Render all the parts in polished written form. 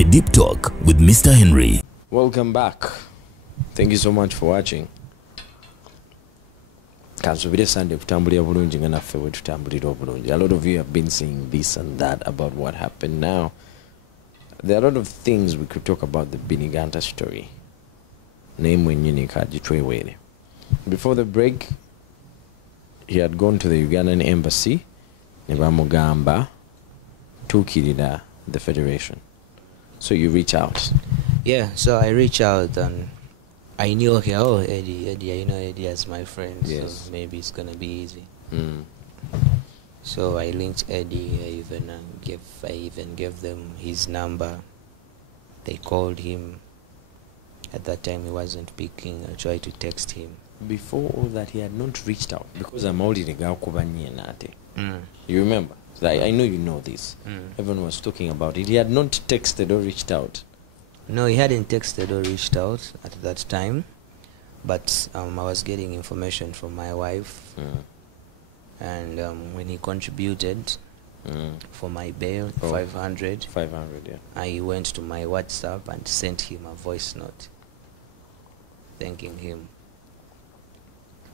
The Deep Talk with Mr. Henry. Welcome back. Thank you so much for watching. A lot of you have been saying this and that about what happened now. There are a lot of things we could talk about the Beenie Gunter story. Before the break, he had gone to the Ugandan embassy, Nebamugamba, to Kirida, the Federation. So you reach out. Yeah, so I reach out and I knew, okay, oh, Eddie, I know Eddie as my friend, yes. so maybe it's going to be easy. Mm. So I linked Eddie, I even gave them his number. They called him. At that time he wasn't picking. I tried to text him. Before all that, he had not reached out because I'm already nate. Mm. You remember? I know you know this. Everyone was talking about it. He had not texted or reached out. No, he hadn't texted or reached out at that time. But I was getting information from my wife. And when he contributed for my bail, 500, yeah. I went to my WhatsApp and sent him a voice note thanking him.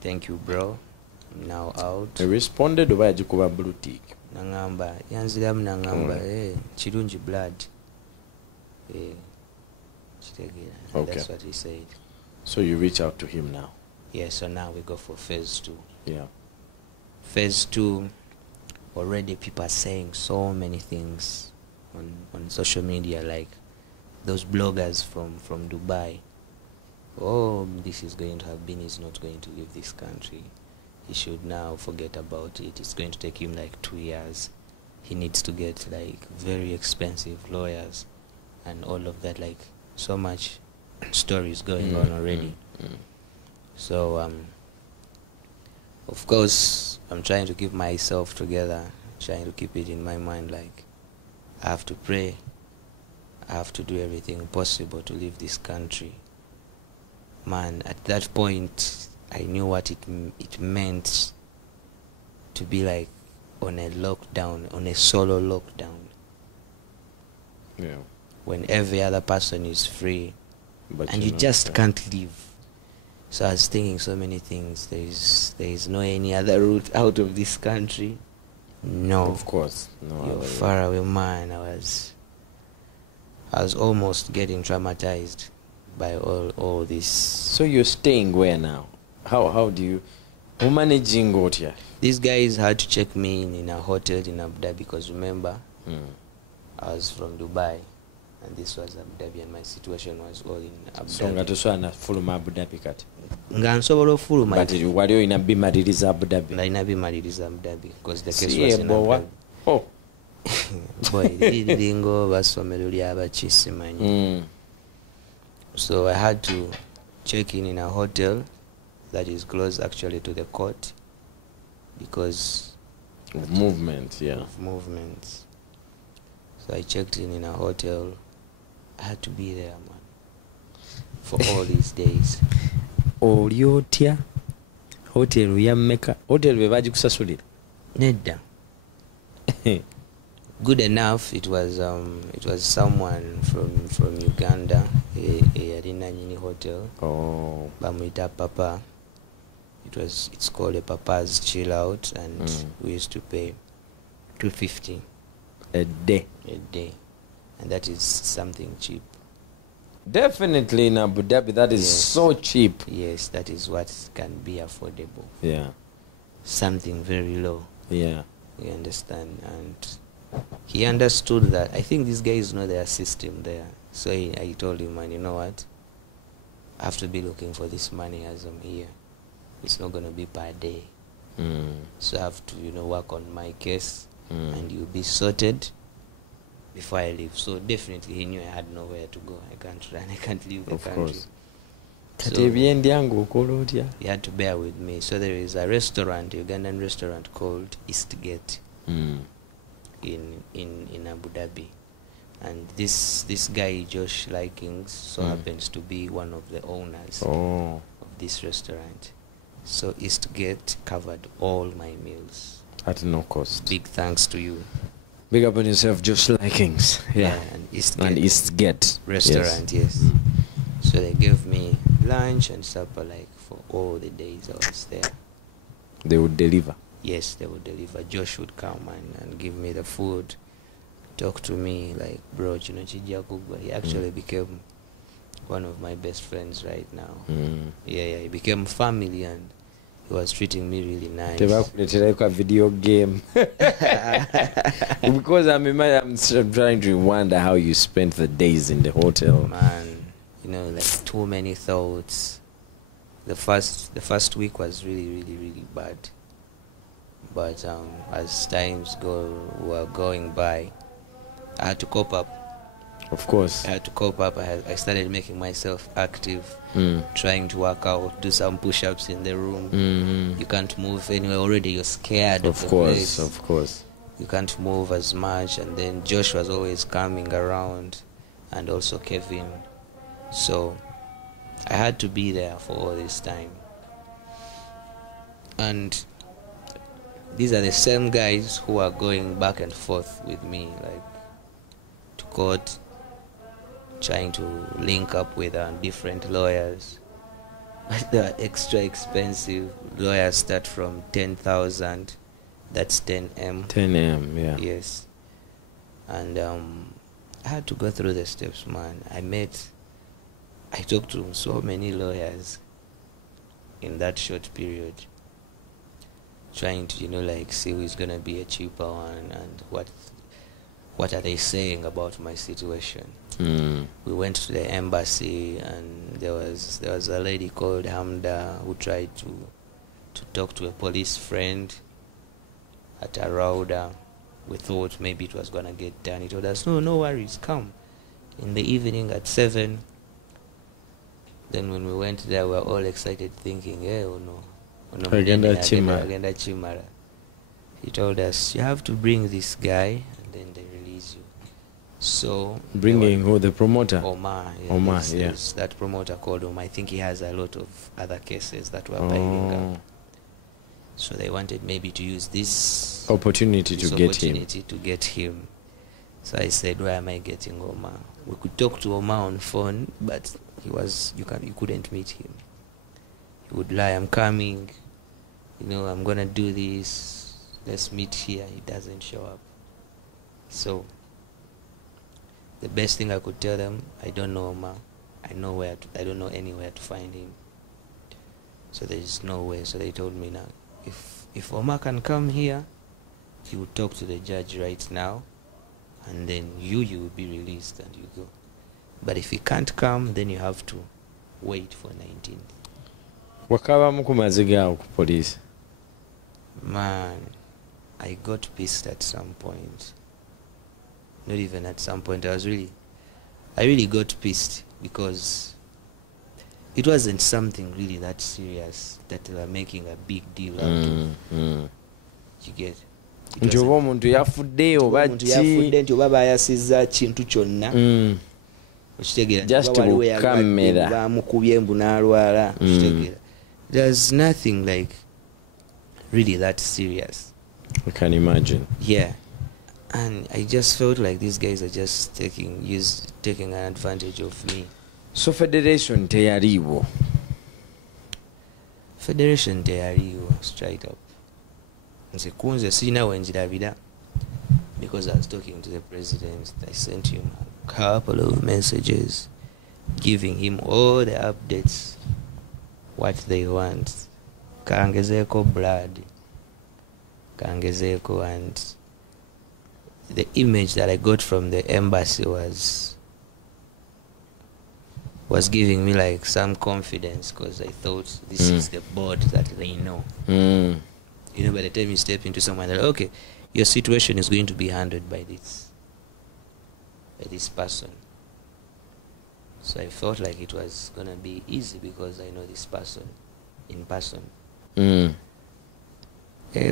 Thank you, bro. I'm now out. He responded by Jacoba blue tick. Nangamba, yanziram nangamba, chirunji blood. Okay. That's what he said. So you reach out to him now? Yeah, so now we go for phase 2. Yeah. Phase 2, already people are saying so many things on social media, like those bloggers from Dubai. Oh, this is going to have been, he's not going to leave this country. He should now forget about it. It's going to take him like 2 years. He needs to get like very expensive lawyers and all of that, like so much stories going on already. So of course I'm trying to keep myself together, trying to keep it in my mind, like I have to pray, I have to do everything possible to leave this country. Man, at that point I knew what it meant to be like on a lockdown, on a solo lockdown. Yeah. When every other person is free, But and you just can't leave. So I was thinking so many things. There is no any other route out of this country. No. Of course. No. You're far away, man. I was almost getting traumatized by all this. So you're staying where now? How do you managing out here? These guys had to check me in a hotel in Abu Dhabi, because remember, I was from Dubai and this was Abu Dhabi and my situation was all in Abu Dhabi. So ngatuswana fuluma Abu Dhabi kati. Nga nsobola fuluma. But waliyo ina bimaliriza Abu Dhabi. La ina bimaliriza Abu Dhabi because the case was in Abu Dhabi. Oh. Boy, lingo basomero ly'abakisi manyi. So I had to check in a hotel that is close actually to the court because of movement, yeah. Of movements. So I checked in a hotel. I had to be there, man, for all these days. Olyotia hotel ya Mecca. Hotel bebaji kusasulira. Nedda. Good enough, it was someone from Uganda, Arena Nyini Hotel. Oh. Bamwita Papa. It's called a Papa's Chill Out, and we used to pay $250 a day, and that is something cheap. Definitely in Abu Dhabi, that is so cheap. Yes, that is what can be affordable. Yeah, something very low. Yeah, you understand, and he understood that. I think these guys know their system there. So I told him, man, you know what? I have to be looking for this money as I'm here. It's not going to be per day. So I have to, work on my case, and you'll be sorted before I leave. So definitely he knew I had nowhere to go. I can't run, I can't leave the country. Course. So he had to bear with me. So there is a restaurant, a Ugandan restaurant called Eastgate in Abu Dhabi. And this guy, Josh Likings, happens to be one of the owners of this restaurant. So Eastgate covered all my meals. At no cost. Big thanks to you. Big up on yourself, Josh Likings. Yeah. And Eastgate restaurant, yes. So they gave me lunch and supper like for all the days I was there. They would deliver? Yes, they would deliver. Josh would come and give me the food, talk to me like, bro, you know, he actually became one of my best friends right now. Yeah, he became family and he was treating me really nice. Like a video game. Because I'm trying to wonder how you spent the days in the hotel. Man, you know, like too many thoughts. The first week was really bad. But as times were going by, I had to cope up. Of course. I had to cope up. I started making myself active, trying to work out, do some push-ups in the room. You can't move anywhere. Already you're scared of the place. Of course. You can't move as much. And then Josh was always coming around, and also Kevin. So I had to be there for all this time. And these are the same guys who are going back and forth with me, like to court, trying to link up with different lawyers. But they are extra expensive. Lawyers start from 10,000. That's 10M. 10M, yeah. Yes. And I had to go through the steps, man. I talked to so many lawyers in that short period, trying to, you know, like see who's gonna be a cheaper one and what are they saying about my situation. We went to the embassy and there was a lady called Hamda who tried to talk to a police friend at Arauda. We thought maybe it was gonna get done. He told us, no worries, come in the evening at 7. Then when we went there, we were all excited, thinking, Agenda Chimara. He told us, you have to bring this guy, and then they release you. So bringing who? The promoter? Omar. Yeah, Omar, there's that promoter called Omar. I think he has a lot of other cases that were piling up. So they wanted maybe to use this opportunity to get him. So I said, where am I getting Omar? We could talk to Omar on phone, but you couldn't meet him. He would lie, I'm coming, I'm gonna do this, let's meet here. He doesn't show up. So the best thing I could tell them, I don't know Omar. I don't know anywhere to find him. So there is no way. So they told me, now if Omar can come here, he will talk to the judge right now, and then you will be released and you go. But if he can't come, then you have to wait for 19th. Wakaba mukumaziga ku police. Man, I got pissed at some point. Not even at some point. I really got pissed because it wasn't something really that serious that they were making a big deal out of. You get? Nti oba omuntu yafudde oba nti oba bayasizza kintu kyonna. Just to camera. Bamukubye embu n'alwala. There's nothing like really that serious. I can imagine. Yeah. And I just felt like these guys are just taking an advantage of me. So Federation teyaliwo. Federation teyaliwo straight up. Nze kunze sina wenjirabira because I was talking to the president. I sent him a couple of messages giving him all the updates, what they want. Kangezeko blood. Kangezeko, and the image that I got from the embassy was giving me like some confidence because I thought this is the board that they know. By the time you step into someone, they're like, okay, your situation is going to be handled by this person. So I felt like it was gonna be easy because I know this person in person.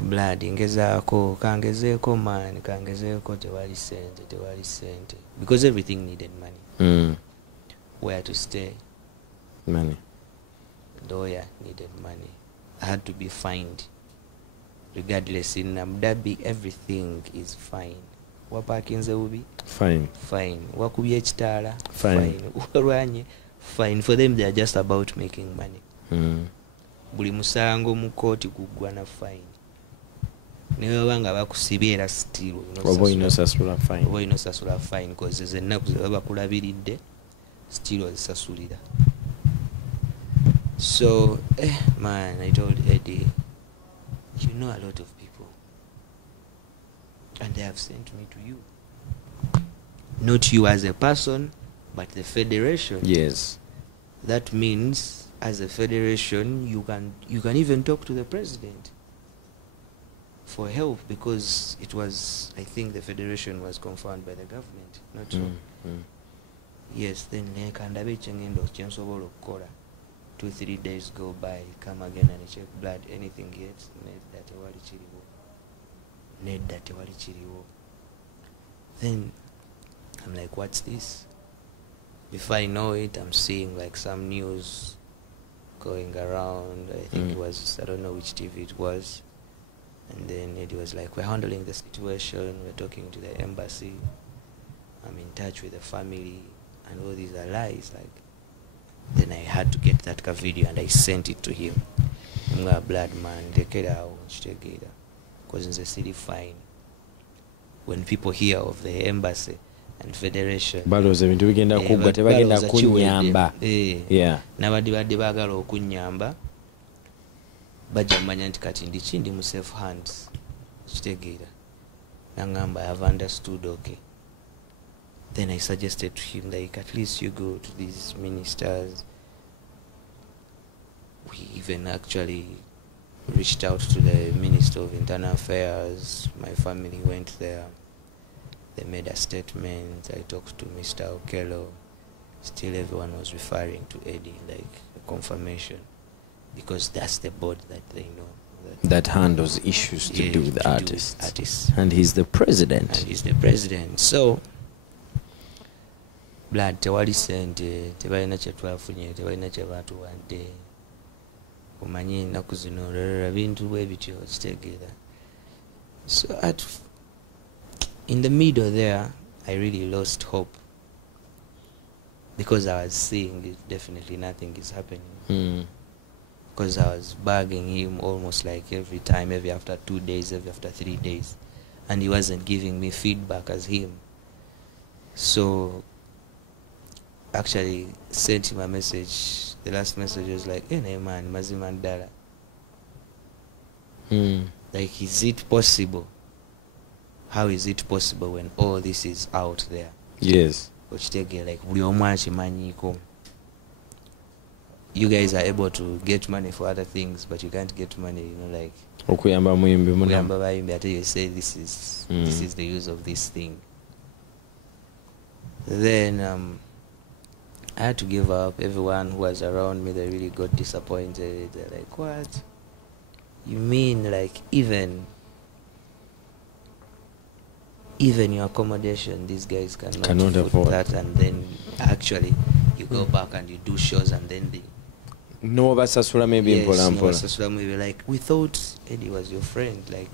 Blood ingezaako kangezeeko man kangezeeko tewali sente because everything needed money. Where to stay, money. Lawyer needed money. I had to be fined regardless. In Abu Dhabi everything is fine. wapakinze bubi, Fine. fine. Wakubye ekitaala, Fine. fine. Walwanye, fine. For them, they are just about making money. Buli musango mu kooti guggwa na fine. Ne baba nga bakusibye era still oba inosasula fine. oba inosasula fine because ennaku ze baba kulabiridde still ozisasulira. So man, I told Eddie, you know a lot of people and they have sent me to you, not you as a person but the federation. Yes. That means as a federation you can even talk to the president for help, because it was, I think the federation was confirmed by the government, not so. Yes, then nekandabe kyengendo kyensobola okukola. 2-3 days go by, come again and check blood, anything yet? Nedda tewali kiriwo. Then I'm like, what's this? Before I know it, I'm seeing like some news going around. I think it was, I don't know which TV it was. And then it was like, we're handling the situation, we're talking to the embassy, I'm in touch with the family, and all these are lies. Like, then I had to get that video and I sent it to him. Blood man, because it's a city fine. When people hear of the embassy and federation, baloza ebintu bigenda kuggwa tebagenda kunyamba. Nabadde baagala okunyamba bajja mmanya nti kati ndi mu safe hands. Kitegeera nangamba, I have understood, okay. Then I suggested to him, like, at least you go to these ministers. We even actually reached out to the Minister of Internal Affairs. My family went there. They made a statement. I talked to Mr. Okello. Still everyone was referring to Eddie, like a confirmation, because that's the board that they know. That handles issues to do with artists. And he's the president. So, blood, tewali sente, tebalina kye twafunye, tebalina kye batuwadde. Omanyi ennaku zino olwalala bintu bwe bityo kitegeera. So in the middle there, I really lost hope, because I was seeing definitely nothing is happening. Because I was bugging him almost like every time, every after 2 days, every after 3 days, and he wasn't giving me feedback as him. So actually sent him a message. The last message was like, hey man, mazima ddala. Like, is it possible? How is it possible when all this is out there? Yes. Like, buli omu akimanyiko. You guys are able to get money for other things, but you can't get money, you know, like okuyamba muyimbi okuyamba bayimbi ate you say this is the use of this thing. Then I had to give up. Everyone who was around me, they really got disappointed. They're like, what? You mean like even your accommodation, these guys cannot afford that, and then actually you go back and you do shows and then they no basasula maybe maybe like, we thought Eddie was your friend, like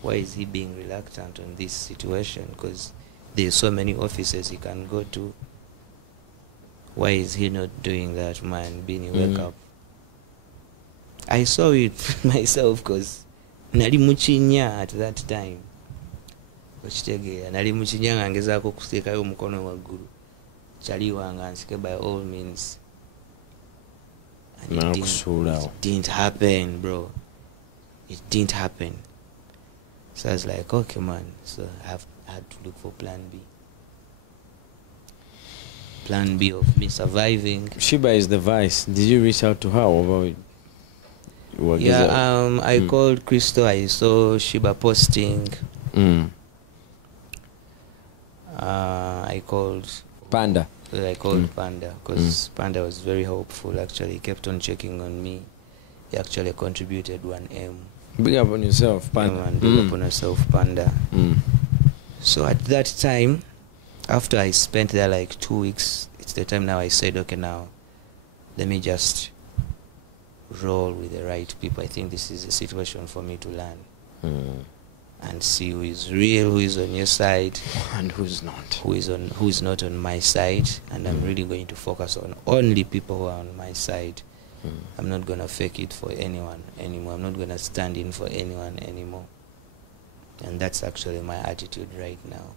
why is he being reluctant on this situation? Because there's so many offices he can go to. Why is he not doing that, man? Beenie, wake up. I saw it myself, because nali muchinya at that time. Okitegeera nali muchinya nga ngezaako okuteekayo omukono waggulu. Chali wanga nsike by all means. And it didn't happen, bro. It didn't happen. So I was like, okay, man. So I had to look for plan B. Plan B of me surviving. Shiba is the vice. Did you reach out to her over? I called Crystal. I saw Shiba posting. I called Panda. Panda, because Panda was very hopeful. Actually, he kept on checking on me. He actually contributed 1M. Big up on yourself, Panda. Big up on yourself, Panda. So at that time, after I spent there like 2 weeks, it's the time now I said, okay, now let me just roll with the right people. I think this is a situation for me to learn. and see who is real, who is on your side, and who's not. who is not on my side. And I'm really going to focus on only people who are on my side. I'm not gonna fake it for anyone anymore. I'm not gonna stand in for anyone anymore. And that's actually my attitude right now.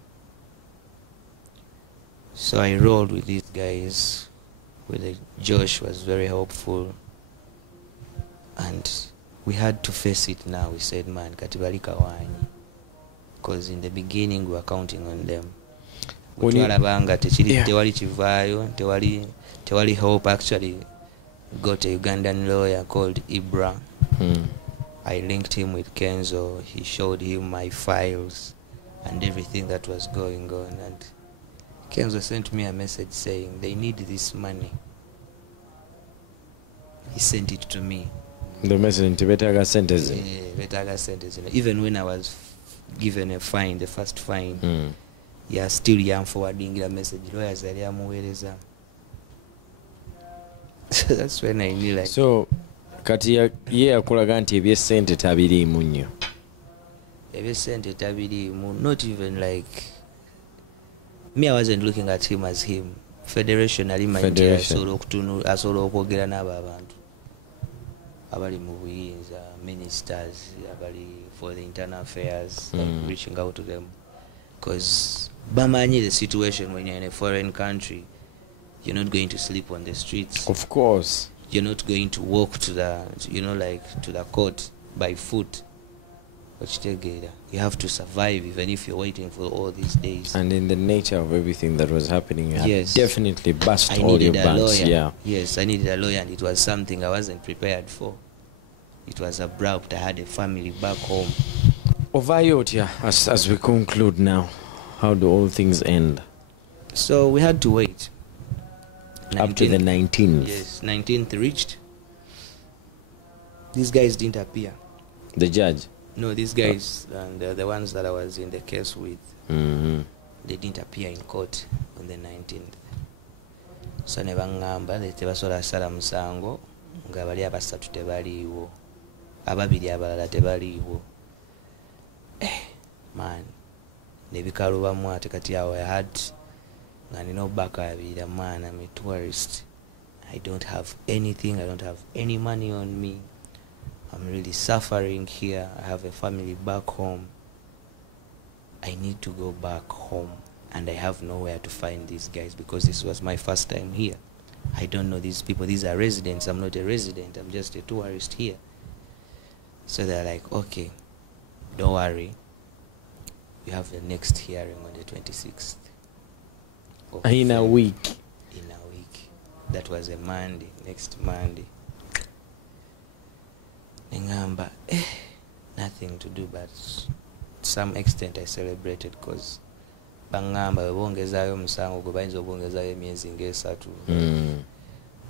So I rolled with these guys. Josh was very helpful, and we had to face it now. We said, man, katibalika wanyi, because in the beginning we were counting on them. Twalabanga tewali kivayo, tewali hope. Actually got a Ugandan lawyer called Ibra. I linked him with Kenzo. He showed him my files and everything that was going on, and Kenzo sent me a message saying they need this money. He sent it to me. The message to betaga sentencing. Yeah, betaga sentencing. Even when I was given a fine, the first fine, yeah, still yam forwarding the message. Lawyers are yamuweleza. So that's when I knew, like. So kati ye akulaga nti ebyesente tabiriimu nnyo. Ebyesente tabiriimu, not even like. Me, I wasn't looking at him as him. Federation ali manje asobola okwogera n'abo abantu abali mu buyinza, ministers abali for the internal affairs, like reaching out to them, because bamanyi the situation when you're in a foreign country. You're not going to sleep on the streets. Of course. You're not going to walk to the, to the court by foot. You have to survive even if you're waiting for all these days. And in the nature of everything that was happening, you yes, had definitely bust all your banks. Yeah. Yes, I needed a lawyer, and it was something I wasn't prepared for. It was abrupt. I had a family back home. Ovayotya, as we conclude now, how do all things end? So we had to wait. Up to the 19th. Yes, 19th reached. These guys didn't appear. The judge? No, these guys, and the ones that I was in the case with, they didn't appear in court on the 19th. So nebangamba tebasobola sala musango nga bali abasatu tebaliiwo, ababiri abalala tebaliiwo. Man, nebikalubamu ate kati awo I had no back. Man, I'm a tourist. I don't have anything. I don't have any money on me. I'm really suffering here. I have a family back home. I need to go back home, and I have nowhere to find these guys because this was my first time here. I don't know these people. These are residents. I'm not a resident. I'm just a tourist here. So they're like, okay, don't worry. You have the next hearing on the 26th. In a week. In a week. That was a Monday. Next Monday. Ngamba, nothing to do, but to some extent I celebrated because bangamba bongezayo musango gwe bayinza obongezayo emyezi ng'esatu.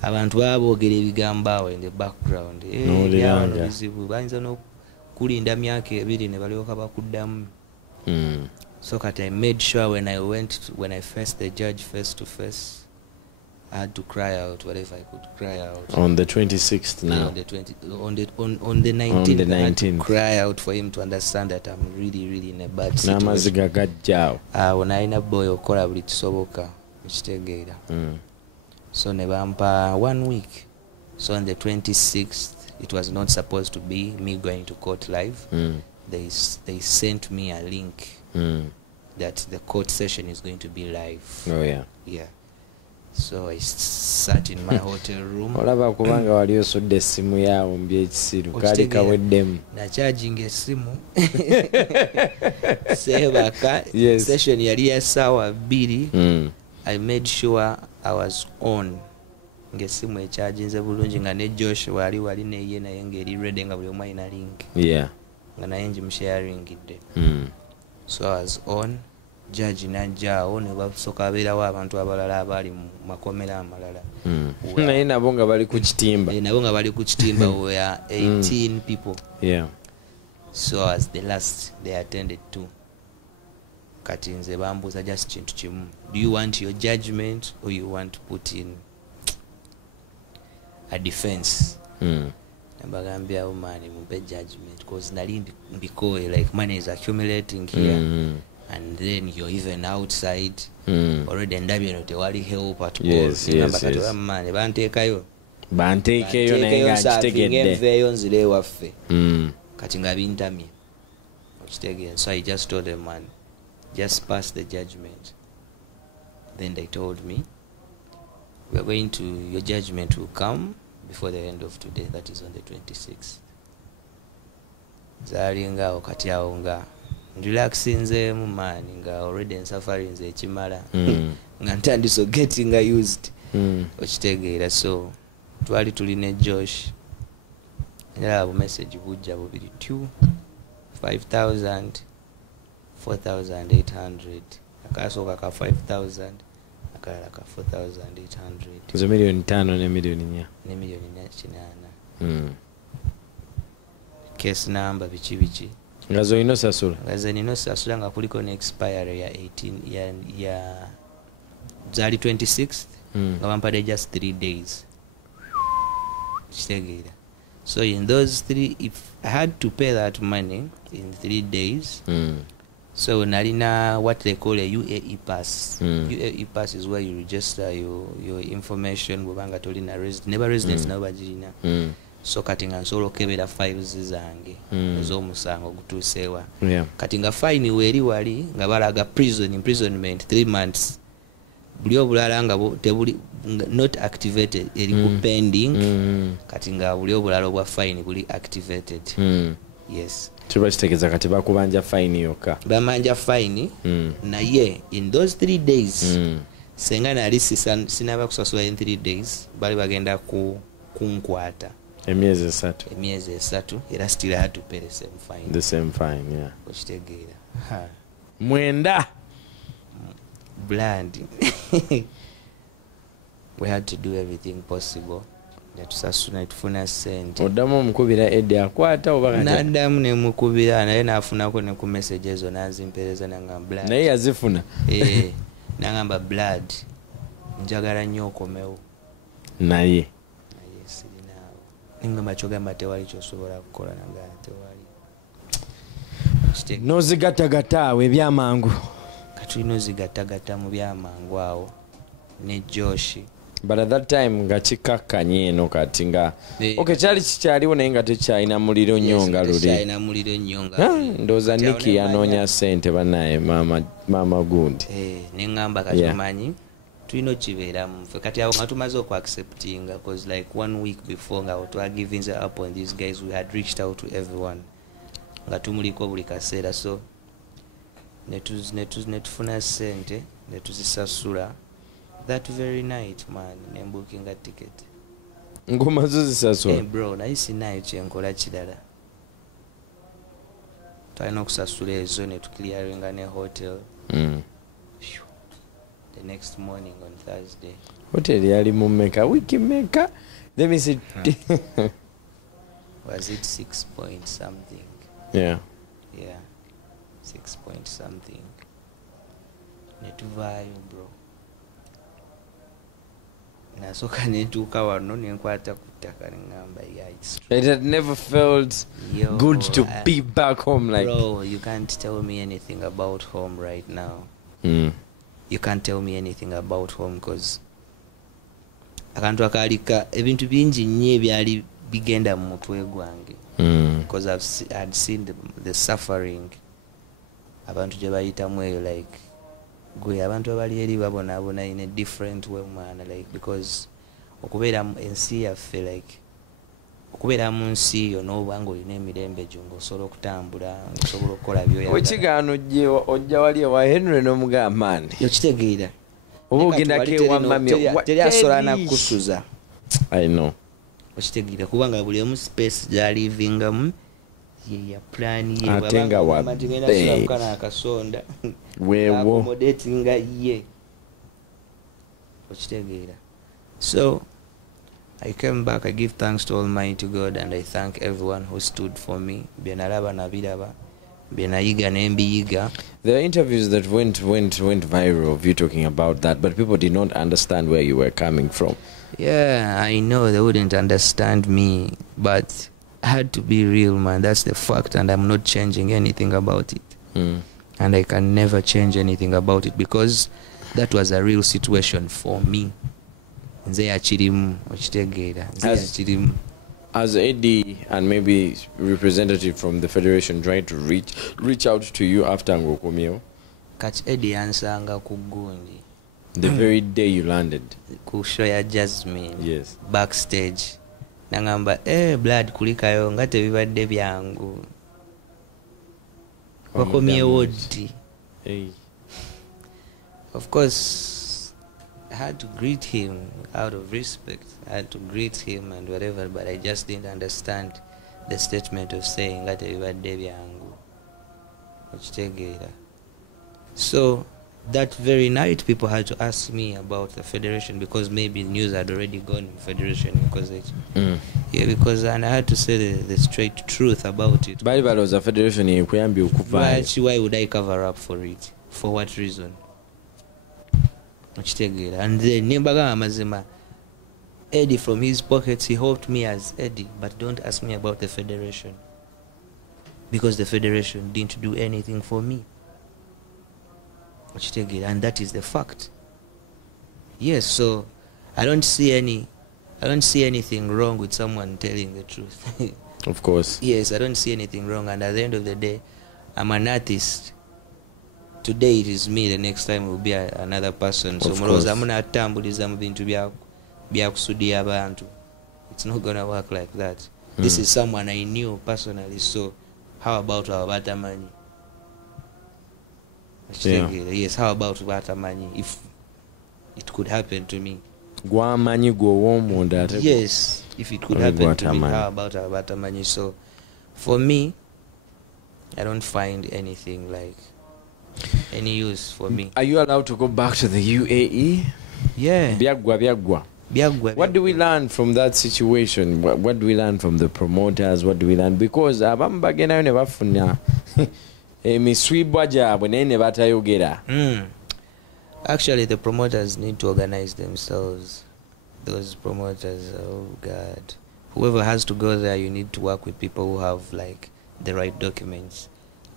Abantu baboogera ebigambo in the background. Bizibu bayinza n'okulinda myaka ebiri ne balyoka bakuddamu. So I made sure when I faced the judge face to face, I had to cry out whatever I could cry out. On the 26th now? On the 19th, I had to cry out for him to understand that I'm really, really in a bad situation. N'amaziga gajjaawo. Nalina boy okola buli kisoboka ekitegeera. So ne bampa 1 week. So on the 26th, it was not supposed to be me going to court live. They sent me a link that the court session is going to be live. Oh yeah. Yeah. So I sat in my hotel room. Olaba kubanga wali osudde essimu yawo mbyekisiru kali kaweddemu. Na charging essimu. Sebaka. Yes. Session yali ya sawa 2. I made sure I was on. Ngesimu echarginze bulungi nga ne Josh wali ne ye naye ngeri ready nga buli omu alina link. Yeah. Nga naye njimusharingidde. So I was on. Judge najjaawo ne basoka abeerawo abantu abalala abali mu makomera amalala. Naye nabo nga bali ku kitimba. Nabo nga bali ku kitimba we are 18 people. Yeah. So as the last they attended to. Kati nze bambuuza just kintu kimu. Do you want your judgment or you want to put in a defense? Bagambia money mumpe judgment because nali mbikoe like money is accumulating here and then you're even outside already ndabye no tewali help at all. Yes. Money banteekayo naye nga nkitegedde enveeyo nzire ewaffe kati nga bintamye okitegeera. So I just told them, man, just pass the judgment. Then they told me, your judgment will come before the end of today, that is on the 26th. Zalinga okati awo nga relaxinzeemu maani nga already ensafari nze ekimala nga ntandise getting used okitegeera. So twali tulina Josh era message bujja bubiri 5,000 4,800 akasooka ka 5,000 akalala ka 4,800 zo milioni 5 ne milioni 4 ne milioni 8. Case number bichi nga zo ino sasula nga kuliko ne expire ya 18 ya zali 26th nga bampadde just 3 days kitegeera. So in those 3, if I had to pay that money in 3 days, so nalina what they call a UAE pass. UAE pass is where you register your information bwebanga tolina never residence nabo bagirina. So kati nga nsobola okebera files zange ez'omusango gutuusewa. Kati nga fine weeri wali nga balaga imprisonment 3 months. Buli obulala nga tebuli not activated eri ku pending kati nga buli obulala obwa fine buli activated. Yes. Tubakitegeza kati bakubanja fine yokka. Bamanja fine naye in those 3 days senga nali sinaba kusasula in 3 days bali bagenda kunkwata emyezi 3 era still had to pay the same fine. Yeah. Okitegeera. Mwenda blood. We had to do everything possible netusasula tufuna sente. Oddamu omukubira Eddie akwata oba naddamu ne mukubira naye naafunako ne ku message ezo nazimpereza nanga blood naye yazifuna nangamba blood njagala nnyo okomewo naye sirinaawo ningamba kyogamba tewali kyosobola kukola nanga tewali nozigatagata awo ebyamangu katulina ozigatagata mu byamangu awo ne Josh. But at that time nga kikakkanye eno kati nga okay kyali kikyaliwo naye nga tekyalina muliro nnyo nga luli ndowooza Niki yanoonya ssente bannaye maama gundi neŋŋamba kati omanyi tulina okibeeramu ffe kati awo nga tumaze okuacceptinga because like 1 week before nga twagiving up on these guys we had reached out to everyone nga tumuliko buli kaseera. So netufuna ssente netuzisasula that very night, man, booking a ticket. Ngomazo zisasula. Hey bro, naye sinayo kyenkola kirala. Twalina okusasula ezo ne tukiliaringa ne hotel. The next morning on Thursday. Hotel yali mu Mecca, wiki Mecca. Let me see. Was it 6 point something? Yeah. 6 point something. Netuvayo bro. Nasoka netuuka wano nenkwata ku ttaka ngamba it had never felt good to be back home like bro. You can't tell me anything about home right now. You can't tell me anything about home because akantu akalika ebintu bingi nnyo ebyali bigenda mu mutwe gwange because I'd seen the suffering abantu gye bayitamu eyo like gwe abantu abali eri babonabona in a different way man like because okubeera ensi yaffe like okubeera mu nsi yo n'obanga olina emirembe gyo ng'osobola okutambula ng'osobola okukola by'oyagala wekigaano ojja wali ewa Henry n'omugamba nti yokitegeera oba ogendako ewa mami teri asobola nakukusuza I know okitegeera kubanga buli emu space gy'alivingamu ya plan ye ate nga wadde akasonda weewo accommodating ye okitegeera. So I came back. I give thanks to Almighty God and I thank everyone who stood for me. Byenalaba nabiraba byenayiga nembiyiga. There are interviews that went viral of you talking about that, but people did not understand where you were coming from. Yeah, I know they wouldn't understand me, but had to be real, man. That's the fact, and I'm not changing anything about it. And I can never change anything about it because that was a real situation for me. As Eddie and maybe representative from the federation trying to reach out to you after Ngokomio, Catch Eddie ansanga kugundi. The very day you landed. Kushow ya Jasmine. Yes. Backstage. Nangamba, blood kulikayo ngate bibadde byangu. Wakomie wodi. Hey. Of course, I had to greet him out of respect. I had to greet him and whatever, but I just didn't understand the statement of saying ngate bibadde byangu. So that very night, people had to ask me about the federation because maybe news had already gone in federation because and I had to say the straight truth about it. Why was a federation why would I cover up for it? For what reason? And then Nimbaga Mazima, Eddie from his pockets, he helped me as Eddie, but don't ask me about the federation because the federation didn't do anything for me. And that is the fact. Yes, so I don't see anything wrong with someone telling the truth. Of course. Yes, I don't see anything wrong, and at the end of the day, I'm an artist. Today it is me, the next time it will be another person. So I'm not tambuliza mu bintu bya kusudia abantu. It's not gonna work like that. This is someone I knew personally, so how about our Batamani? Yeah. Yes, how about Batamani? If it could happen to me. Yes, if it could happen to me, how about Batamani? So for me, I don't find anything like any use for me. Are you allowed to go back to the UAE? Yeah. What do we learn from that situation? What do we learn from the promoters? What do we learn? Because actually, the promoters need to organize themselves. Those promoters, oh God. Whoever has to go there, you need to work with people who have like the right documents.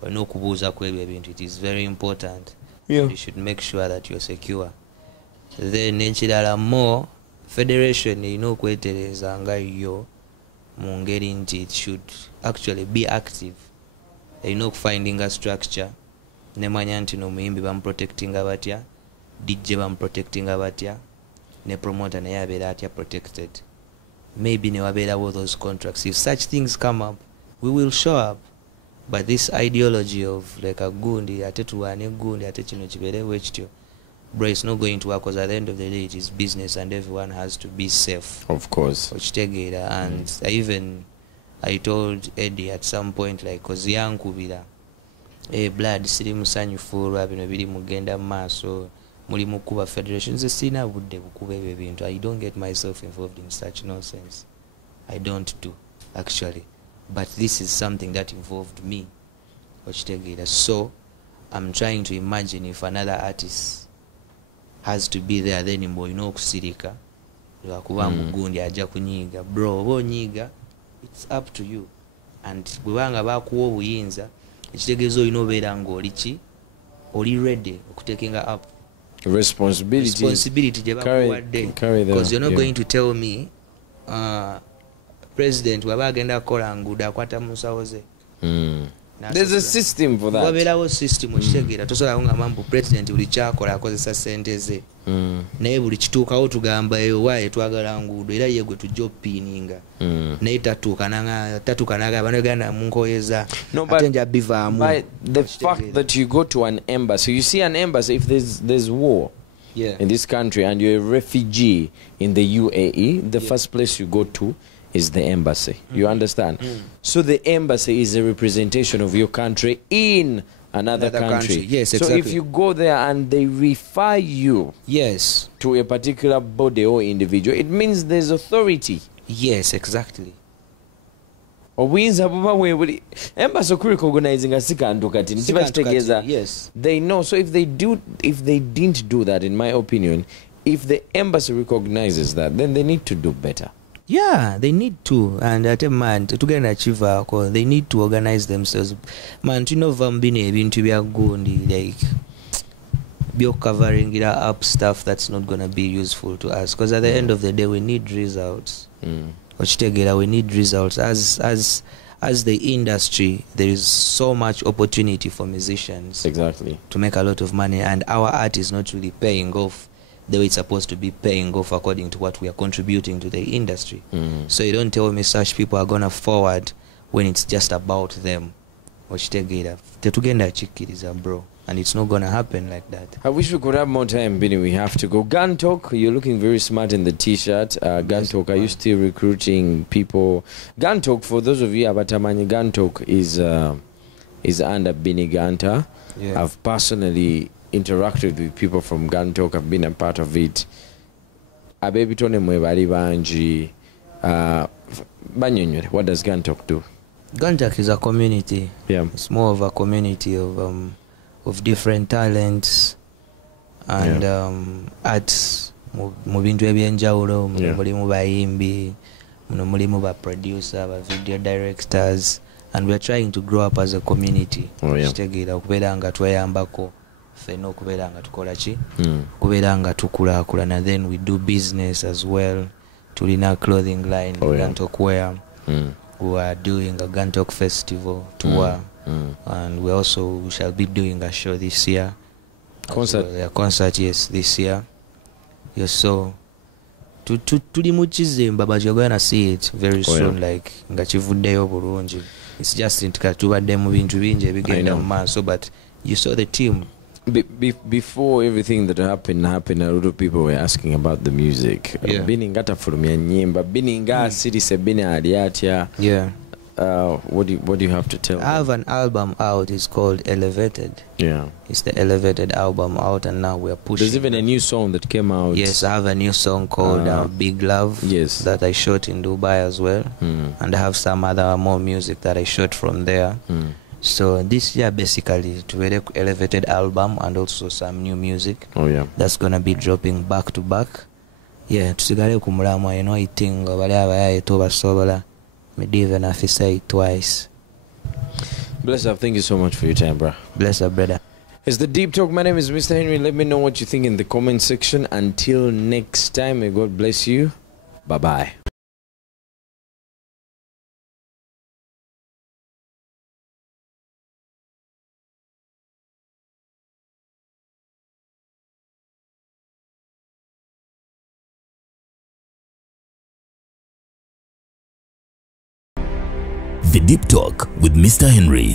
It is very important. Yeah. You should make sure that you're secure. Then more federation, it should actually be active. Finding a structure. Nemanya nti no muyimbi bam protecting abatya, DJ bam protecting abatya, ne promoter ne yabera atya protected. Maybe ne wabera all those contracts. If such things come up, we will show up. But this ideology of like a gundi, atetuwane gundi, atechino chibere wechityo, bro, it's not going to work because at the end of the day it is business and everyone has to be safe. Of course. And I told Eddie at some point, like, cause yankubira blood siri musanyufu lwa bino biri mugenda maaso muli mukuba federation ze sina budde bukuba ebyo bintu. I don't get myself involved in such nonsense. I don't do, actually. But this is something that involved me. So I'm trying to imagine if another artist has to be there, then kusirika lwakuba mugundi aja kunyiga. Bro, oba onyiga, it's up to you. And bwebanga bakuwa obuyinza, ekitegeeza olina obeera ng'oli ready okutekinga up responsibility gye bakuwadde, because you're not going to tell me president waba agenda kukola nguudo akwata mu nsawo ze. There's a system for that. Wabeerawo system okitegeera, tosobola kugamba mbu president buli kyakola akozesa ssente ze, naye buli kituukawo tugamba eyo waaye twagala nguudo era ye gwe tujja opiininga, naye tatuuka naga banagana munkoyeza ate nja bivaamu. By the fact that you go to an embassy, you see an embassy, if there's war in this country and you're a refugee in the UAE, the first place you go to is the embassy. You understand? So the embassy is a representation of your country in another country. Yes, exactly. So if you go there and they refer you to a particular body or individual, it means there's authority. Yes, exactly. Embassy recognizing a yes. They know. So if they didn't do that, in my opinion, if the embassy recognizes that, then they need to do better. Yeah, they need to, and at a man to get an achiever, they need to organize themselves. Man, you know, Vambine bintu bya gundi like be covering it up stuff that's not gonna be useful to us. Because at the end of the day, we need results. We need results. As the industry, there is so much opportunity for musicians. Exactly. To make a lot of money, and our art is not really paying off the way it's supposed to be paying off according to what we are contributing to the industry. So you don't tell me such people are gonna forward when it's just about them. Bro, and it's not gonna happen like that. I wish we could have more time, Beenie. We have to go. Gun Talk, you're looking very smart in the t-shirt. Gun Talk, are you still recruiting people? Gun Talk, for those of you abatamani, Gun Talk is under Beenie Gunter. Yeah. I've personally interacted with people from Gun Talk. I've been a part of it. Abebitone mwebali banji. What does Gun Talk do? Gun Talk is a community. Yeah. It's more of a community of different talents and arts. Mu bintu ebyenjawulo, mulimu bayimbi, mulimu ba producer, ba video directors, and we are trying to grow up as a community. Kitegeera okubeera nga tweyambako ffenna okubeera nga tukola ki okubeera nga tukulaakulana, and then we do business as well. Tulina clothing line, Gun Talk wear. We are doing a Gun Talk festival tour, and we shall be doing a show this year. Concert? Concert, yes, this year. Yes, so tuli mu kizimba, but you're gonna see it very soon, like nga kivuddeyo bulungi. It's just nti tubadde mu bintu bingi ebigenda mu maaso, but you saw the team. Before everything that happened, a lot of people were asking about the music. Beenie Gunter from nyimba. Beenie Gunter city se Beenie aliatia. Yeah. What do you have to tell? I have an album out. It's called Elevated. Yeah. It's the Elevated album out, and now we are pushing. There's even a new song that came out. Yes, I have a new song called Big Love. Yes. That I shot in Dubai as well. And I have some other more music that I shot from there. So this year basically to a Elevated album and also some new music. That's gonna be dropping back to back. Yeah, tusigale kumulama, you know, eating bali abayaye to basobola. Maybe even have to say it twice. Bless up, thank you so much for your time, bro. Bless up, brother. It's the Deep Talk. My name is Mr. Henry. Let me know what you think in the comment section. Until next time, may God bless you. Bye-bye. The Deep Talk with Mr. Henry.